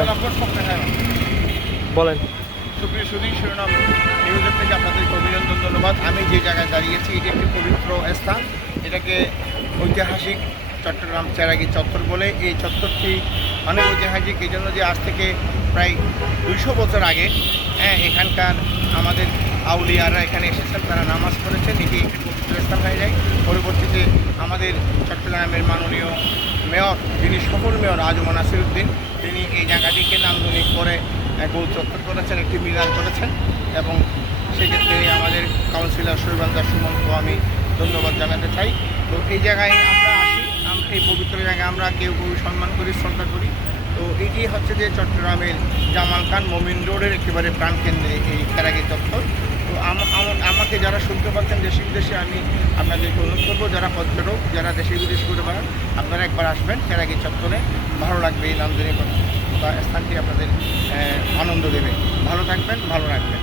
বলেন বলেন। সুপ্রিয় সুধী শিরোনাম নিউজের থেকে আপনাদেরকে অভিনন্দন, ধন্যবাদ। আমি যে জায়গায় দাঁড়িয়েছি এটি একটি পবিত্র স্থান। এটাকে ঐতিহাসিক চট্টগ্রাম চেরাগি চত্বর বলে। এই চত্বরটি অনেক ঐতিহাসিক এই জন্য যে আজ থেকে প্রায় 200 বছর আগে এখানকার আমাদের আউলিয়ারা এখানে এসেছেন, তারা নামাজ পড়েছেন। এটি একটি পবিত্র স্থান হয়ে যায়। পরবর্তীতে আমাদের চট্টগ্রামের মাননীয় মেয়র, যিনি সফল মেয়র আজম নাসিরউদ্দিন, তিনি এই জায়গাটিকে নান্দনিক করে গোল চত্বর করেছেন, একটি মিলান করেছেন। এবং সেক্ষেত্রে আমাদের কাউন্সিলর শৈবালদার সুমনকে আমি ধন্যবাদ জানাতে চাই। তো এই জায়গায় আমরা আসি, এই পবিত্র জায়গায় আমরা কেউ কেউ সম্মান করি, শ্রদ্ধা করি। তো এটি হচ্ছে যে চট্টগ্রামের জামাল খান মোমিন রোডের একেবারে প্রাণকেন্দ্রে এই চেরাগি চত্বর। তো আমাকে যারা শুনতে পাচ্ছেন দেশে বিদেশে, আমি আপনাদেরকে অনুরোধ করবো, যারা পর্যটক, যারা দেশে বিদেশে ঘুরে বেড়ান, আপনারা একবার আসবেন চেরাগি চত্বরে। ভালো লাগবে এই নান্দনিক স্থানটি, আপনাদের আনন্দ দেবে। ভালো থাকবেন, ভালো রাখবেন।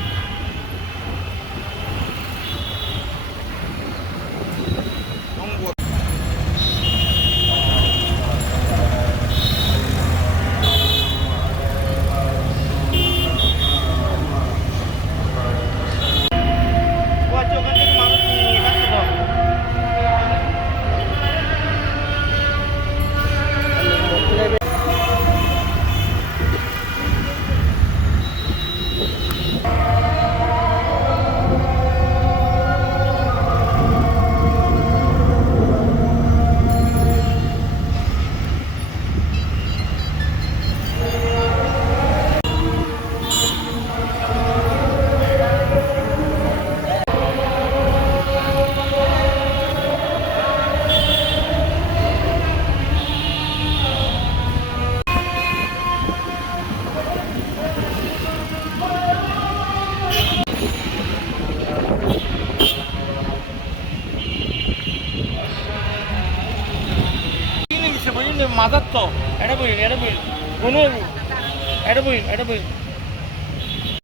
মাদার তো এটা বই কোনো এটা বই